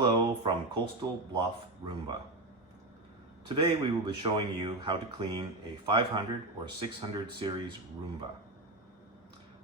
Hello from Coastal Bluff, Roomba. Today we will be showing you how to clean a 500 or 600 series Roomba.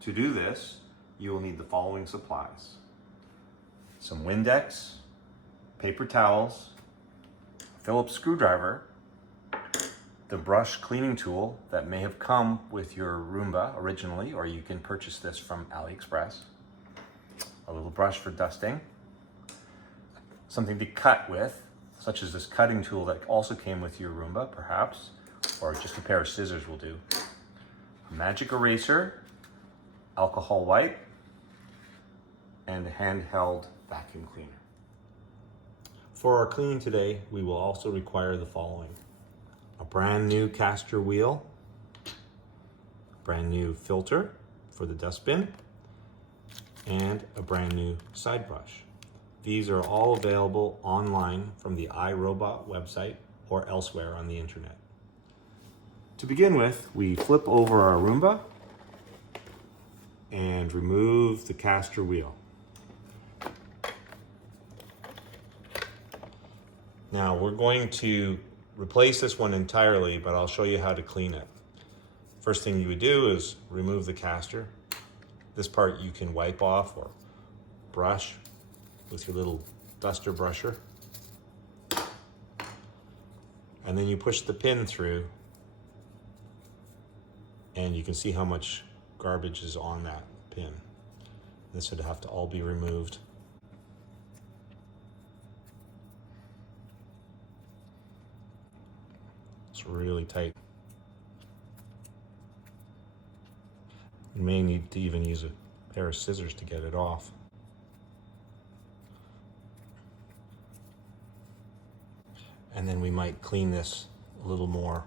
To do this, you will need the following supplies: some Windex, paper towels, a Phillips screwdriver, the brush cleaning tool that may have come with your Roomba originally, or you can purchase this from AliExpress, a little brush for dusting, something to cut with, such as this cutting tool that also came with your Roomba, perhaps, or just a pair of scissors will do, a magic eraser, alcohol wipe, and a handheld vacuum cleaner. For our cleaning today, we will also require the following: a brand new caster wheel, a brand new filter for the dustbin, and a brand new side brush. These are all available online from the iRobot website or elsewhere on the internet. To begin with, we flip over our Roomba and remove the caster wheel. Now we're going to replace this one entirely, but I'll show you how to clean it. First thing you would do is remove the caster. This part you can wipe off or brush with your little duster brusher. And then you push the pin through and you can see how much garbage is on that pin. This would have to all be removed. It's really tight. You may need to even use a pair of scissors to get it off. And then we might clean this a little more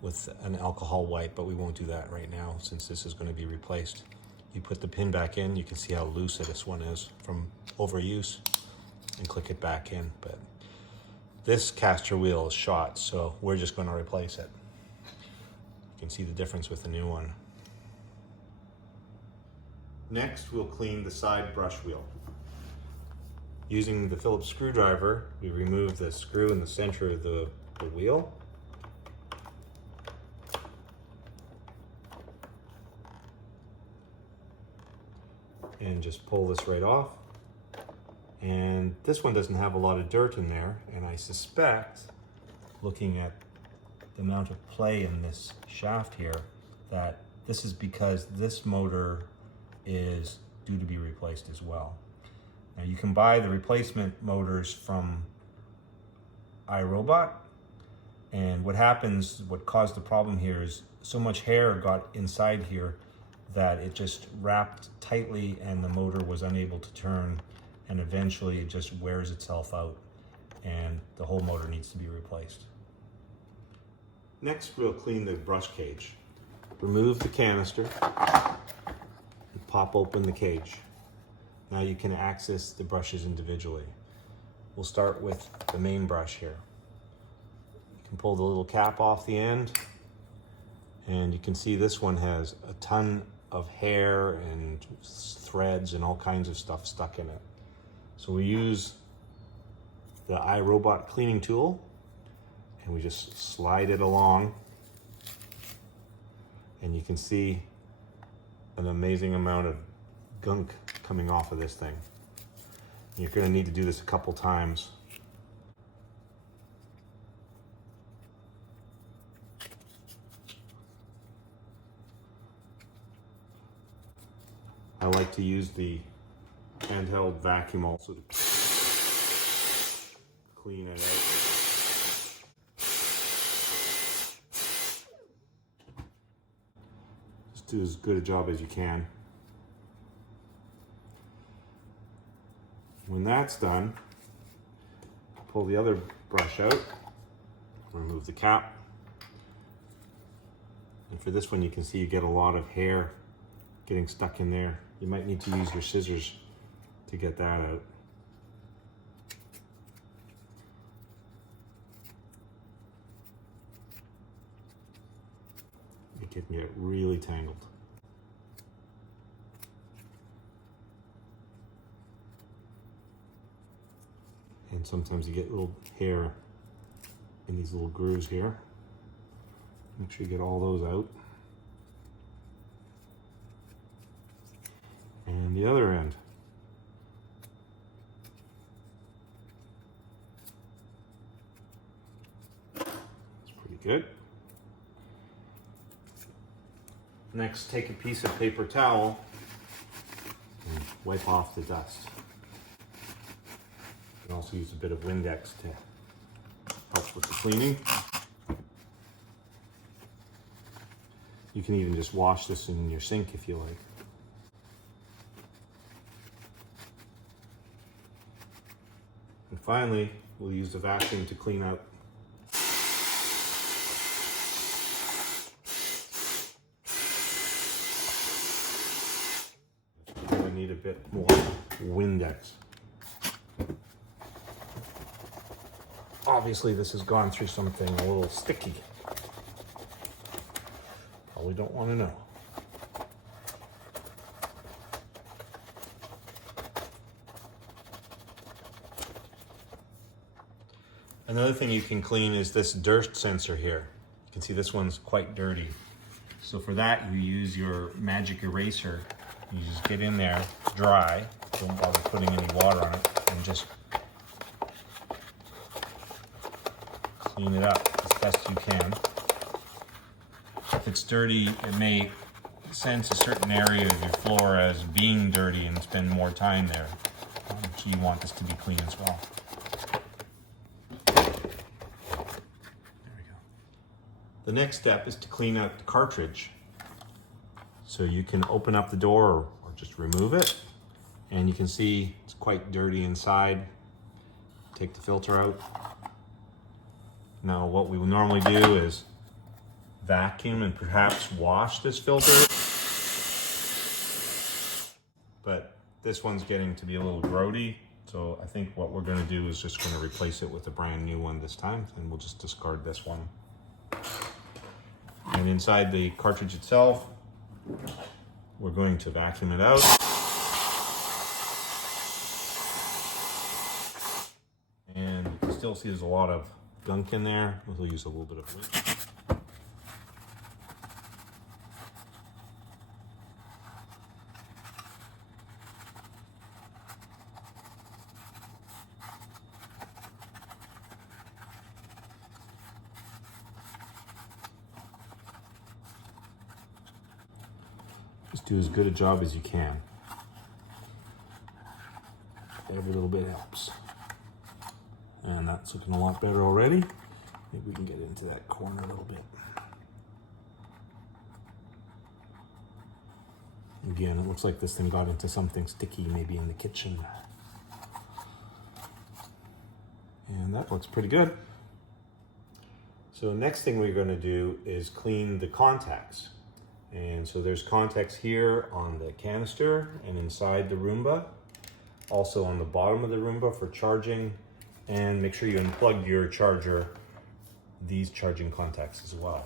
with an alcohol wipe, but we won't do that right now since this is going to be replaced. You put the pin back in, you can see how loose this one is from overuse, and click it back in. But this caster wheel is shot, so we're just going to replace it. You can see the difference with the new one. Next, we'll clean the side brush wheel. Using the Phillips screwdriver, we remove the screw in the center of the wheel. And just pull this right off. And this one doesn't have a lot of dirt in there, and I suspect, looking at the amount of play in this shaft here, that this is because this motor is due to be replaced as well. Now you can buy the replacement motors from iRobot, and what caused the problem here is so much hair got inside here that it just wrapped tightly and the motor was unable to turn, and eventually it just wears itself out and the whole motor needs to be replaced. Next, we'll clean the brush cage. Remove the canister and pop open the cage. Now you can access the brushes individually. We'll start with the main brush here. You can pull the little cap off the end, and you can see this one has a ton of hair and threads and all kinds of stuff stuck in it. So we use the iRobot cleaning tool and we just slide it along, and you can see an amazing amount of gunk coming off of this thing. You're going to need to do this a couple times. I like to use the handheld vacuum also to clean it out. Just do as good a job as you can. When that's done, pull the other brush out, remove the cap. And for this one, you can see you get a lot of hair getting stuck in there. You might need to use your scissors to get that out. It can get really tangled. And sometimes you get little hair in these little grooves here. Make sure you get all those out. And the other end. That's pretty good. Next, take a piece of paper towel and wipe off the dust. You can also use a bit of Windex to help with the cleaning. You can even just wash this in your sink if you like. And finally, we'll use the vacuum to clean out. I need a bit more Windex. Obviously, this has gone through something a little sticky. Probably don't want to know. Another thing you can clean is this dirt sensor here. You can see this one's quite dirty. So for that, you use your magic eraser. You just get in there, dry, don't bother putting any water on it, and just clean it up as best you can. If it's dirty, it may sense a certain area of your floor as being dirty and spend more time there. So you want this to be clean as well. There we go. The next step is to clean out the cartridge. So you can open up the door or just remove it. And you can see it's quite dirty inside. Take the filter out. Now what we would normally do is vacuum and perhaps wash this filter. But this one's getting to be a little grody. So I think what we're gonna do is just gonna replace it with a brand new one this time, and we'll just discard this one. And inside the cartridge itself, we're going to vacuum it out. And you can still see there's a lot of gunk in there. We'll use a little bit of lint. Just do as good a job as you can. Every little bit helps. And that's looking a lot better already. Maybe we can get into that corner a little bit. Again, it looks like this thing got into something sticky, maybe in the kitchen. And that looks pretty good. So next thing we're going to do is clean the contacts. And so there's contacts here on the canister and inside the Roomba. Also on the bottom of the Roomba for charging. And make sure you unplug your charger, these charging contacts as well.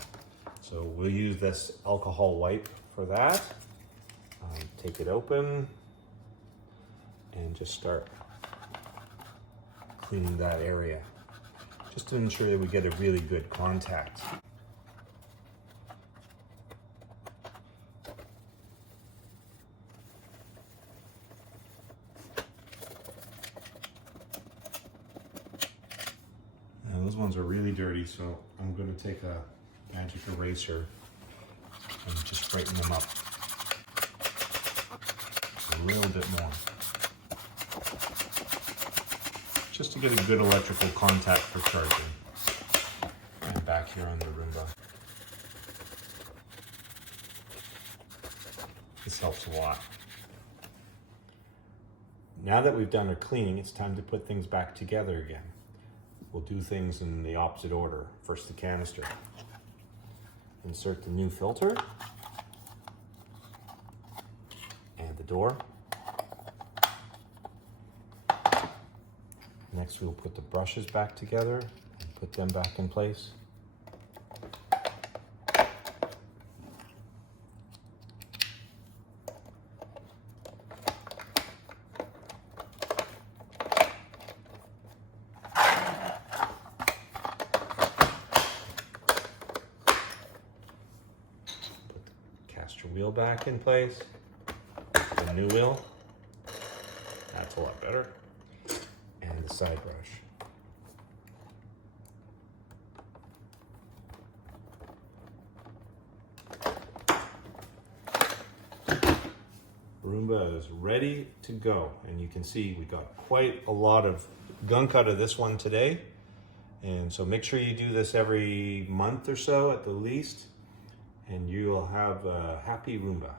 So we'll use this alcohol wipe for that. Take it open and just start cleaning that area, just to ensure that we get a really good contact. Now those ones are really dirty, so I'm going to take a magic eraser and just brighten them up a little bit more, just to get a good electrical contact for charging. And back here on the Roomba, this helps a lot. Now that we've done our cleaning, it's time to put things back together again. We'll do things in the opposite order. First the canister. Insert the new filter and the door. Next we'll put the brushes back together and put them back in place. wheel back in place. The new wheel. That's a lot better. And the side brush. Roomba is ready to go, and you can see we got quite a lot of gunk out of this one today. And so make sure you do this every month or so at the least, and you will have a happy Roomba.